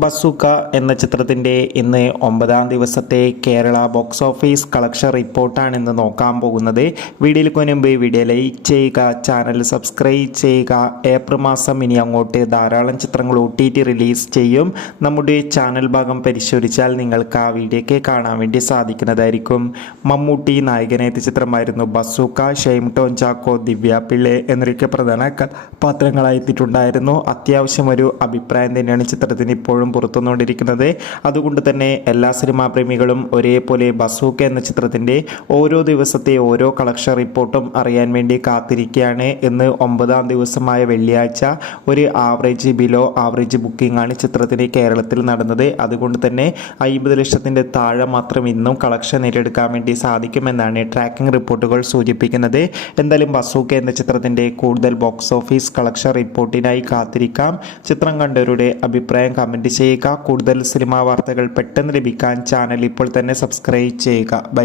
Bazooka എന്ന ചിത്രത്തിൻ്റെ ഇന്ന് 9-ാം ദിവസത്തെ കേരള ബോക്സ് ഓഫീസ് കളക്ഷൻ റിപ്പോർട്ടാണ് ഇന്ന് നോക്കാൻ പോകുന്നത്. വീഡിയോയിൽ മുൻപ് വീഡിയോ ലൈക്ക് ചെയ്യുക, ചാനൽ സബ്സ്ക്രൈബ് ചെയ്യുക. ഏപ്രിൽ മാസം ഇനി അങ്ങോട്ട് ധാരാളം ചിത്രങ്ങൾ OTT റിലീസ് ചെയ്യും. നമ്മുടെ ചാനൽ ഭാഗം പരിശോധിച്ചാൽ നിങ്ങൾക്ക് ആ വീഡിയോയ്ക്ക് കാണാൻ വേണ്ടി സാധിക്കുന്നതായിരിക്കും. മമ്മൂട്ടി നായകനെത്തിയ ചിത്രമായിരുന്നു ബസൂക്ക. ഷൈൻ ടോം ചാക്കോ, ദിവ്യ പിള്ളെ എന്നൊക്കെ പ്രധാന കഥാപാത്രങ്ങളായി എത്തിയിട്ടുണ്ടായിരുന്നു. അത്യാവശ്യം ഒരു അഭിപ്രായം തന്നെയാണ് ചിത്രത്തിന് ഇപ്പോൾ പുറത്തുവന്നുകൊണ്ടിരിക്കുന്നത്. അതുകൊണ്ട് തന്നെ എല്ലാ സിനിമാ പ്രേമികളും ഒരേപോലെ ബസൂക്ക എന്ന ചിത്രത്തിൻ്റെ ഓരോ ദിവസത്തെ ഓരോ കളക്ഷൻ റിപ്പോർട്ടും അറിയാൻ വേണ്ടി കാത്തിരിക്കുകയാണ്. ഇന്ന് 9-ാം ദിവസമായ വെള്ളിയാഴ്ച ഒരു ബിലോ ആവറേജ് ബുക്കിംഗ് ആണ് ചിത്രത്തിന് കേരളത്തിൽ നടന്നത്. അതുകൊണ്ട് തന്നെ 50 ലക്ഷത്തിൻ്റെ താഴെ മാത്രം ഇന്നും കളക്ഷൻ നേടിയെടുക്കാൻ വേണ്ടി സാധിക്കുമെന്നാണ് ട്രാക്കിംഗ് റിപ്പോർട്ടുകൾ സൂചിപ്പിക്കുന്നത്. എന്തായാലും ബസൂക്ക എന്ന ചിത്രത്തിൻ്റെ കൂടുതൽ ബോക്സ് ഓഫീസ് കളക്ഷൻ റിപ്പോർട്ടിനായി കാത്തിരിക്കാം. ചിത്രം കണ്ടവരുടെ അഭിപ്രായം കമൻറ്റ് ചെയ്യുക. കൂടുതൽ സിനിമാ വാർത്തകൾ പെട്ടെന്ന് ലഭിക്കാൻ ചാനൽ ഇപ്പോൾ തന്നെ സബ്സ്ക്രൈബ് ചെയ്യുക. ബൈ.